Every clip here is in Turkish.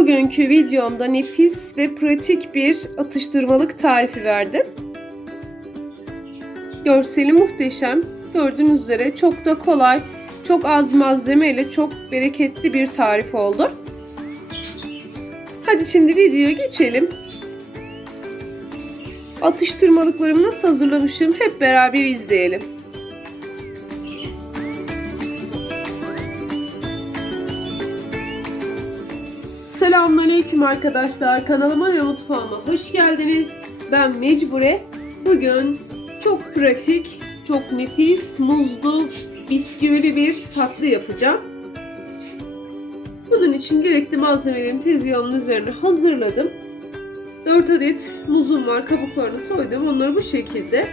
Bugünkü videomda nefis ve pratik bir atıştırmalık tarifi verdim. Görseli muhteşem. Gördüğünüz üzere çok da kolay, çok az malzeme ile çok bereketli bir tarif oldu. Hadi şimdi videoya geçelim. Atıştırmalıklarımı nasıl hazırlamışım hep beraber izleyelim. Selamünaleyküm arkadaşlar. Kanalıma ve mutfağıma hoş geldiniz. Ben Mecbure. Bugün çok pratik, çok nefis, muzlu, bisküvili bir tatlı yapacağım. Bunun için gerekli malzemelerimi tezgahımın üzerine hazırladım. 4 adet muzum var. Kabuklarını soydum. Onları bu şekilde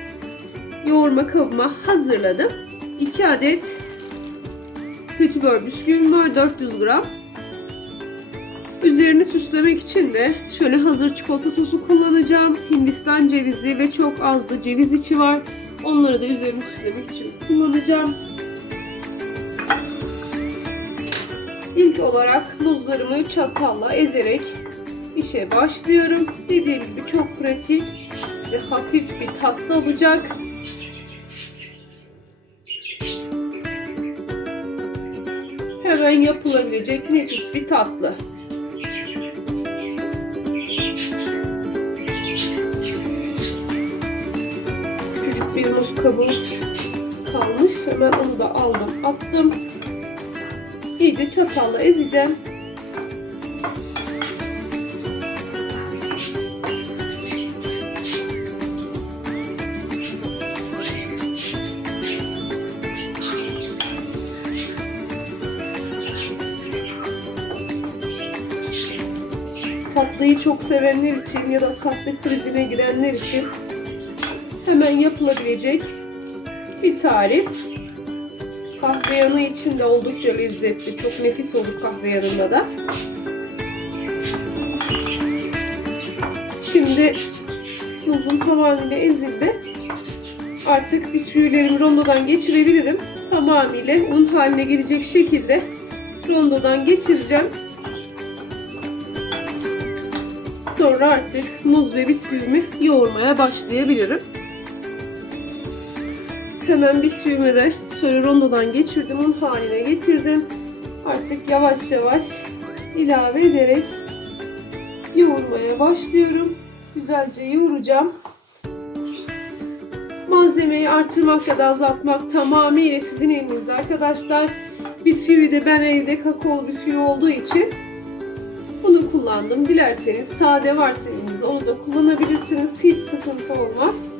yoğurma kabıma hazırladım. 2 adet petibör bisküvim var. 400 gram. Üzerini süslemek için de şöyle hazır çikolata sosu kullanacağım. Hindistan cevizi ve çok az da ceviz içi var. Onları da üzerini süslemek için kullanacağım. İlk olarak muzlarımı çatalla ezerek işe başlıyorum. Dediğim gibi çok pratik ve hafif bir tatlı olacak. Hemen yapılabilecek nefis bir tatlı. Bir muz kabuğu kalmış. Hemen onu da aldım, attım. İyice çatalla ezeceğim. tatlıyı çok sevenler için ya da tatlı krizine girenler için hemen yapılabilecek bir tarif. Kahve yanı için de oldukça lezzetli. Çok nefis olur kahve yanında da. Şimdi muzum tamamıyla ezildi. Artık bisküvilerimi rondodan geçirebilirim. Tamamıyla un haline gelecek şekilde rondodan geçireceğim. Sonra artık muz ve bisküvimi yoğurmaya başlayabilirim. Hemen bisküvimi de şöyle rondodan geçirdim, un haline getirdim. Artık yavaş yavaş ilave ederek yoğurmaya başlıyorum. Güzelce yoğuracağım. Malzemeyi artırmak ya da azaltmak tamamıyla sizin elinizde arkadaşlar. Bisküvi de ben evde kakaolu bisküvi olduğu için bunu kullandım. Dilerseniz sade varsa elinizde onu da kullanabilirsiniz. Hiç sıkıntı olmaz.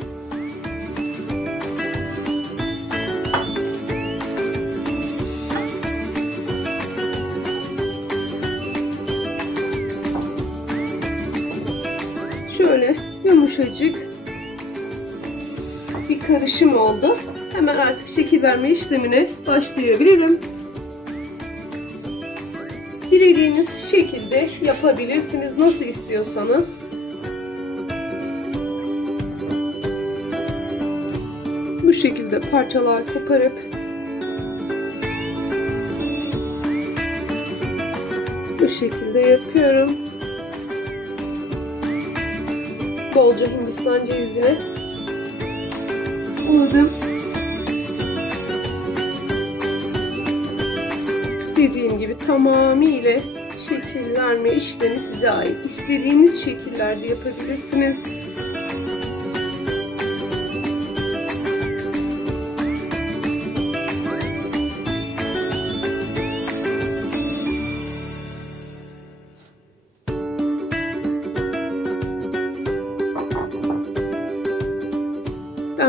Yumuşacık bir karışım oldu. Hemen artık şekil verme işlemine başlayabilirim. Dilediğiniz şekilde yapabilirsiniz. Nasıl istiyorsanız. Bu şekilde parçalar koparıp bu şekilde yapıyorum. Bolca Hindistan cevizine uladım. dediğim gibi tamamıyla şekil verme işlemi size ait. İstediğiniz şekillerde yapabilirsiniz.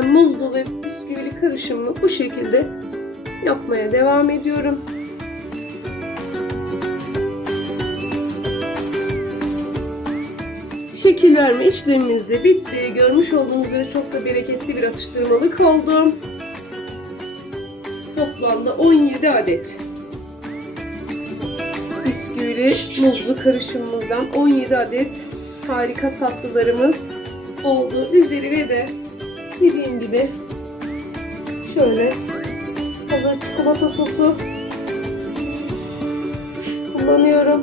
Ben muzlu ve bisküvili karışımı bu şekilde yapmaya devam ediyorum. Şekil verme işlemimiz de bitti. Görmüş olduğunuz üzere çok da bereketli bir atıştırmalık oldu. Toplamda 17 adet bisküvili muzlu karışımımızdan 17 adet harika tatlılarımız oldu. Üzerine de dediğim gibi şöyle hazır çikolata sosu kullanıyorum.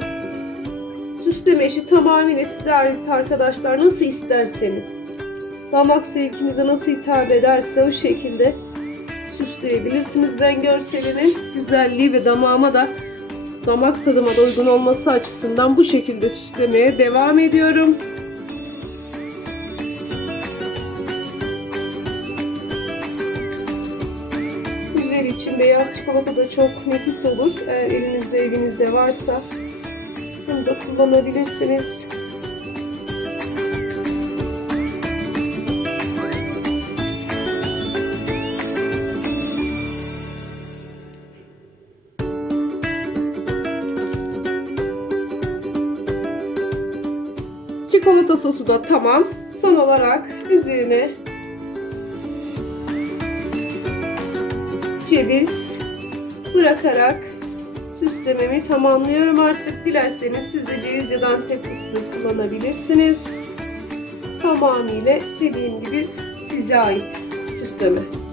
Süsleme işi tamamıyla size ait arkadaşlar. Nasıl isterseniz. Damak zevkinize nasıl hitap ederse o şekilde süsleyebilirsiniz. Ben görselinin güzelliği ve damağıma da damak tadıma da uygun olması açısından bu şekilde süslemeye devam ediyorum. İçin beyaz çikolata da çok nefis olur. Eğer elinizde evinizde varsa bunu da kullanabilirsiniz. Çikolata sosu da tamam. Son olarak üzerine ceviz bırakarak süslememi tamamlıyorum artık. Dilerseniz siz de ceviz ya da antep fıstığı kullanabilirsiniz. Tamamıyla dediğim gibi size ait süsleme.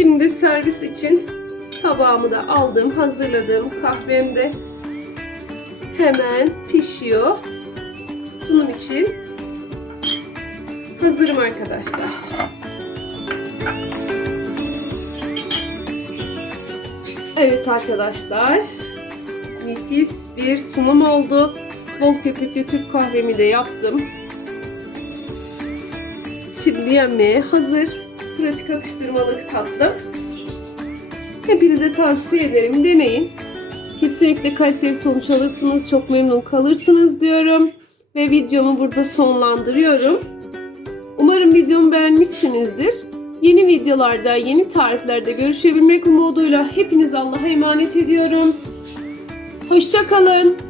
Şimdi servis için tabağımı da aldım. Hazırladığım kahvem de hemen pişiyor. Sunum için hazırım arkadaşlar. Evet arkadaşlar. Nefis bir sunum oldu. Bol köpüklü Türk kahvemi de yaptım. Şimdi yenmeye hazır. Pratik atıştırmalık tatlı. Hepinize tavsiye ederim. Deneyin. Kesinlikle kaliteli sonuç alırsınız. Çok memnun kalırsınız diyorum. Ve videomu burada sonlandırıyorum. Umarım videomu beğenmişsinizdir. Yeni videolarda, yeni tariflerde görüşebilmek umuduyla hepiniz Allah'a emanet ediyorum. Hoşçakalın.